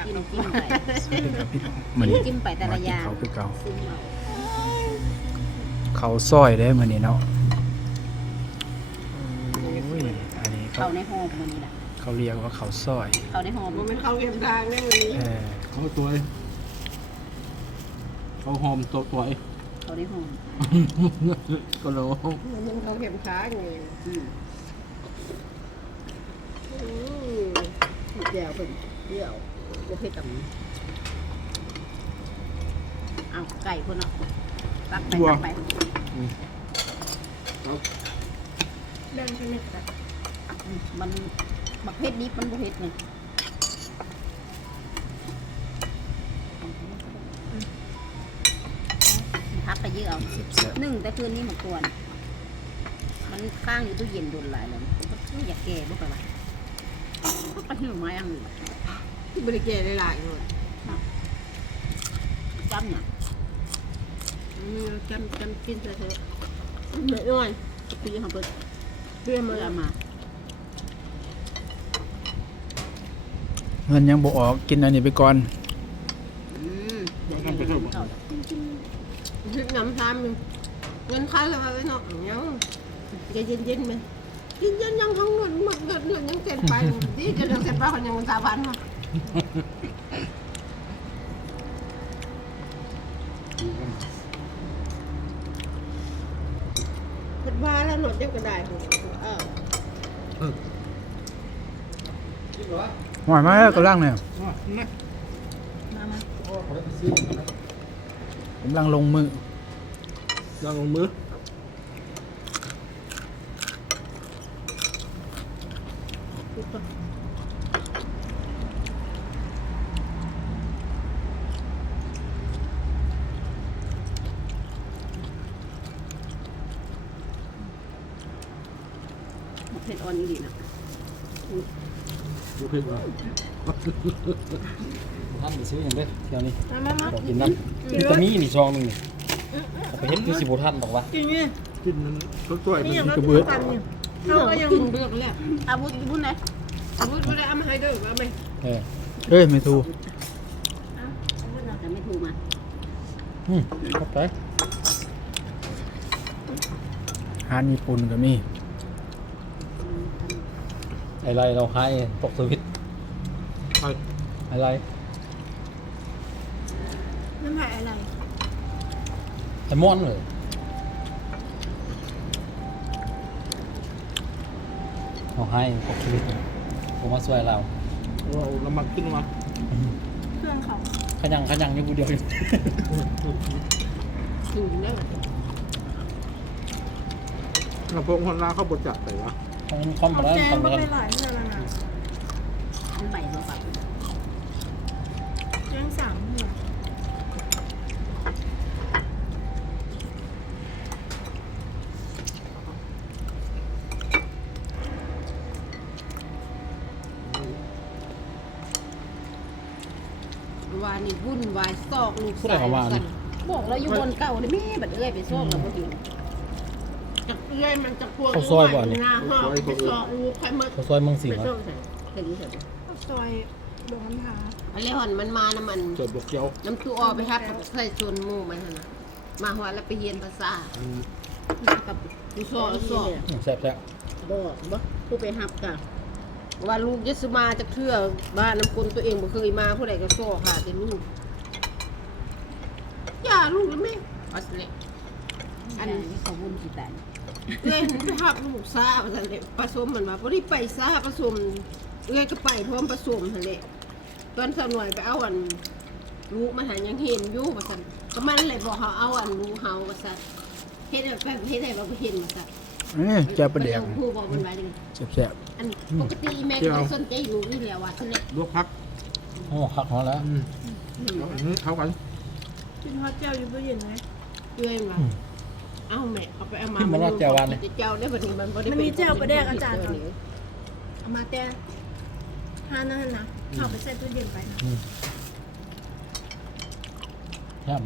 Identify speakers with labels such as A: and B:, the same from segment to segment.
A: จิ้มไป
B: มัน
A: จิ้มไปแต่ละอย่าง
B: เขาคือเก่า
A: ซึ่งเอา
B: เขาซอยได้มื้อนี้เนาะโอ้ยอันนี้
A: เข้าในห้องมันนี่แหละ
B: เขาเรียกว่าเขาซอย
A: เข้าในห้อง
C: มันเป็นข้าวเค็มทางได้วันนี้
D: เขาตัวเขาหอมตัวตัว
A: เข้าในห้อง
D: ก็รู้
C: มันเป็นข้าวเค็มค้างไง
A: อืม
C: เดี๋ยวเพิ่นเดี๋ยวบ่เผ็ดกับ
A: เอาไก่คนเนาะตักไปตักไป
C: แบ่งให้แม่ก็ได้
A: มันบักเผ็ดดิบมันบ่เผ็ดไงพักไปเยอะเอา
B: แซ่บ
A: นึ่งแต่คืนนี้มากวนมันข้างอยู่ตู้เย็นโดนหลายแล้วไม่อยากแก่บ่ไปว่าก็ไปหิวมาอย่างนี้
C: ที่บริเกตหลายๆเลย
A: จำเนี่ย
C: กันกินเถอะเหนื่อยหน่อย
A: ปีเขาเปิด
C: เรื่อง
A: เมื่
C: มา
A: อมา
B: เงินยังบ่ออกกินอันนี้ไปก่อน
A: เดี๋ยวจะไปกินข้าว
C: พริกน้ำซ้ำอยู่เงินค้าเลยไปเนาะยังใจเย็นๆไหมกินยังทั้งหมดหมดเงินยังเสร็จไปดีจะเดือดเสร็จไปคนยังสาบานมาเปิดว่าแล้วหนวดยังกระไดเออ
B: หอยมาแล้วกำลังเนี่ย
A: มามา
B: กำลังลงมือ
D: ลองลงมือ
A: เผ็ดอ่อนดีนะ
D: ดูคลิปเราท่านไปซื้ออย่างเด้อเที่ยวนี้บอกกินน้ำวิตามินนี่ซองนึงนี่ไปเห็นคือสิบท่านบอกว่า
C: จริงเนี่ย
D: กินมันก็ช่วย
C: นี่ยัง
B: กระเบิด
C: เขาก็ยังเลือกเลย
A: อาวุธบุญไหน
C: อาวุธไม่ได้เอามาให้เด้อเอาไป
D: เออ
B: เอ้ยไม่ถูก
A: แต่ไม่ถูกมา
D: เข้าไป
B: อาหารญี่ปุ่นก็มี
D: อะไรเราให้ตกสวิตอะไร
C: น้ำผักอะไร
D: แซลมอนเลยเราให้ตกสวิตผมมาช่วยเราเรามาขึ้นมา
C: เครื่องเขา
D: ขยังอยู่กูเดียวอยู่
C: ถึงได้
D: เราพงคนลาเข้าบทจัดไปวะคอม
C: เขา
D: แล้ว
C: แจ้ง
D: ทำ
C: ก็
D: กัน
C: ไปหลายเดือนแล้วนะ
A: อันใหม่มาฝาก
C: แจ้ง3เดือน
A: วานี่วุ่นวายซอกลูก
D: พูดอะไรของว่านี่
A: บอกเราอยู่บนเก่าเลยแม่บัดเอ้ยไปซอกเราบ่อยู่
C: จะเอื้อยมันจะพวง
D: เขาซอยบ่อนนี่
C: หน้าห้องไปซอยอูใครมา
D: เขาซอยเมืองสิง
C: ไป
D: ห์
C: ซอยใส่
A: ถึงเสร็จ
C: ซอยดงน้ำผา
A: อันเล่หอนมันมาน้ำมัน
D: จดบกเกียว
A: น้ำตู้ออไปครับใส่ส่วนหมู่มันหั่นนะมาหัวแล้วไปเรียนภาษากับผู้สอนสอน
D: แซ่บ
A: บ่ผู้ไปฮับกะว่าลูกยศมาจากเทื่อบ้านน้ำกลตัวเองบ่เคยมาผู้ใดก็ซ้อค่ะแต่ลูกอย่าลูกเลยแม่อัสเลยอันนี้เขาวุ่นสิแต่
C: เอื้อยไปหับลูกซาว่าซั่นแหละผสมมันว่าบ่ได้ไปซาผสมเอื้อยก็ไปพร้อมผสมนั่นแหละตอนสาวหน่อยไปเอาอันลูกมาหายังเห็นอยู่ว่าซั่นก็มันเลยบอกเขาเอาอันลูกเฮาว่าซั่นเฮ็ดแบบเฮ็ดให้เราบ่เห็นว่าซั่น
B: เจ้าประเดียง
A: ผู้บอกมันไว้จัง
B: แซ่บ
A: อันปกติแม่ก็ไม่สนใจลูกนี่แล้วว่าซั่นแหละ
D: ลวกพักโอ้พักเขาแล้วเข้ากัน
C: กินฮอตเจลอยู่ตู้เย็นไหมเอื้อยมาเอาแม่เอาไปเอามา
D: ขึ้นมาลอดแจวานเลย
A: เจ้าได้บัดนี้มันบ่ได้
C: มันมีเจลประแดกอาจารย์ก่อน เอามาแต่ห้านั่นนะเอาไปใส่ตู้เย็นไปนะ
D: แซ่บไหม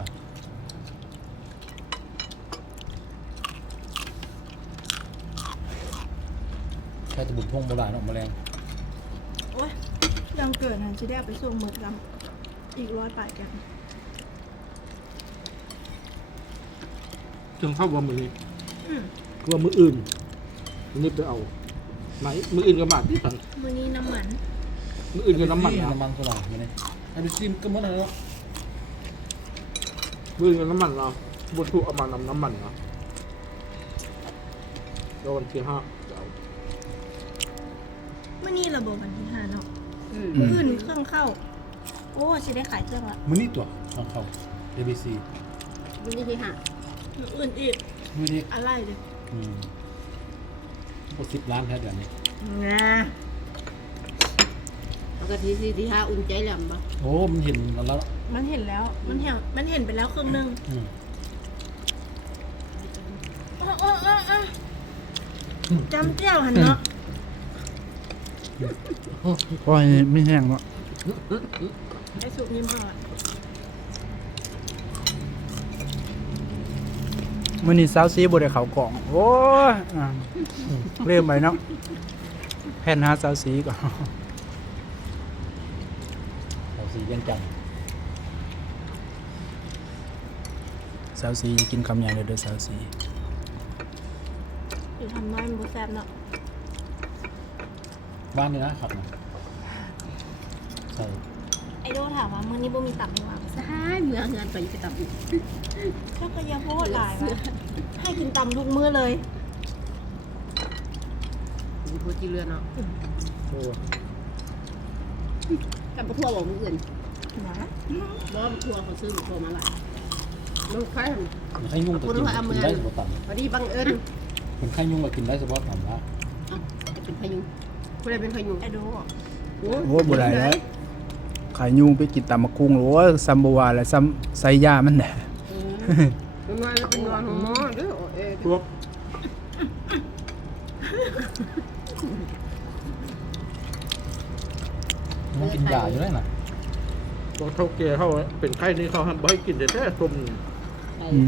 D: แค่จะบุญพงโบราณออกมาแรง
C: โอ้ย
E: ยังเกิดหันจะได้เอาไปส่งหมดลำอีก100 บาทกัน
D: จึงเข้าว่ามือนี้ว่ามืออื่นนี่ไปเอาไหมมืออื่นกับบาทที่สั่ง
E: มื้อนี้น้ำมัน
D: มืออื่นกับน้ำมันน้ำมันเท่าไหร่เนี่ยไอ้ดูซิมก็หมดแล้วมืออื่นกับน้ำมันเราบนถูกเอามานำน้ำมันเนาะแล้ววันที่5จะเอา
E: มื้อนี้ระบบวันที่5เนาะ
A: อืม
E: มื้ออื่นเครื่องเข้า โอ้สิได้ขายเครื่องละ
D: มือนี้ตัวทางเข้า ABC
A: วันนี้ที่ห้า
E: มื้ออื่นอีก
D: มือนี้
E: อะไรเลย
D: ก็10 ล้านแค่เดือนนี้
E: นะ
C: เอากะทิ4ที่5อุ่นใจแหลมบ่
D: โอ้มันเห็นแล้ว
E: มันเห็นแล้วมันเห็นไปแล้วครึ่งนึงจำเจ้าหันเนาะ
B: เพราะไม่แห้งเนาะ
E: ไอ้สุกนี่มา
B: มื้อนี้สาวซีบ่ได้เข้ากล่อง โอ้ยเริ่มไปเนาะแผ่นหาสาวซีก่อน
D: เอาสีเวียงจันทน์
B: สาวซีกินคำใหญ่เลยเด้อสาวซี
E: อยู่ทำน้อยมันบ่แซ่บเนาะ
D: บ้านนี่นะครับนะใช่
E: ไอ้โดถามว่ามื้อนี้บ่มีตับหรือเปล่า
A: ใช่เมื่อเงินไปไปตับอีก
E: ถ้าก็อย่าพูดหลายว่าให้กินตำทุกมื้อเลย
C: มีผู้ที่เรือเนาะ
D: โอ้
A: กับทั่วบอกมืออื่น
E: นะ
A: บ่ทั่วเขาซื้อทั่วมาหลาย
C: มันไข่
D: ไข่ยุ่งแต่กินได้เฉพาะต่
C: พอดีบังเอิญ
D: ำเป็นไข่ยุ่งมากินได้เฉพาะต่ำละ
A: เอ้าจะเป็นพายุ
C: ผู้ใดเป็นพายุ
E: ไอ้โด
B: โอ้บ่ได้แล้วขายยุงไปกินตำมะกุ้งโอ้ยซัมบ่ว่าและซัมไสยามันแหละ
C: มันว่าเป็นนอนของหมอเด้อเออ
D: พวกมันกินยาอยู่ได้น่ะ
F: บอกเท่าแก่เขาเป็นไข้นี่เขาห้ามบ่ให้กินแต่แท้ต้ม
A: ใส่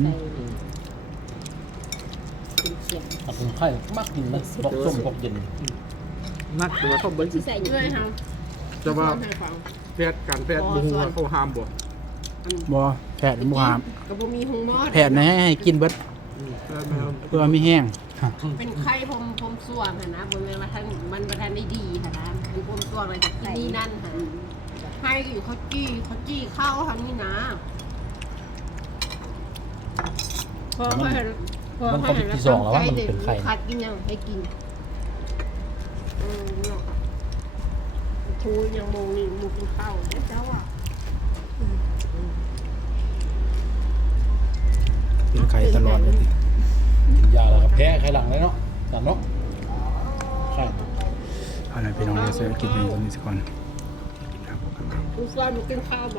A: เป็นเขียง
D: ถ้าเป็นไข่มากกินนะบอกส้มบอกเย็น
F: นักแต่ว่าเขาบ่ให้กิน
A: ใส่เย
C: เอ้
A: อะ
C: ยเฮา
F: แต่ว่า
C: ให้ฟัง
F: แพทย์การแพทย์บ่ฮู้ว่าเขาห้ามบ่
B: บ่แพทย์บ่ห้าม
C: ก็บ่มีหงหมอ
B: แพทย์ให้กินเบิด
F: แต่แม่น
B: เพื่อมีแห้ง
C: เป็นไข้ผมส่วงหั่นนะบ่แม่นว่าท่านมันบ่ทันได้ดีหั่นนะเป็นผมส่วงอะไรจากที่นี่นั่นหั่นให้ก็อยู่เขาจี้เข้าทางนี้นะพอให้คัดกินยังให้กินเนาะทูยังมองนี่มูกินข้าวเจ้าอ่ะ
B: เป็นไข้ตลอดเลย
D: กินยาแล้วก็แพ้ไข้หลังเลยเนาะจำเนาะใช่
B: เอาล่ะพี่น้องเดี๋ยวจะกินไปตรงนี้สักก่อน
C: ลูกสาวกินข้าว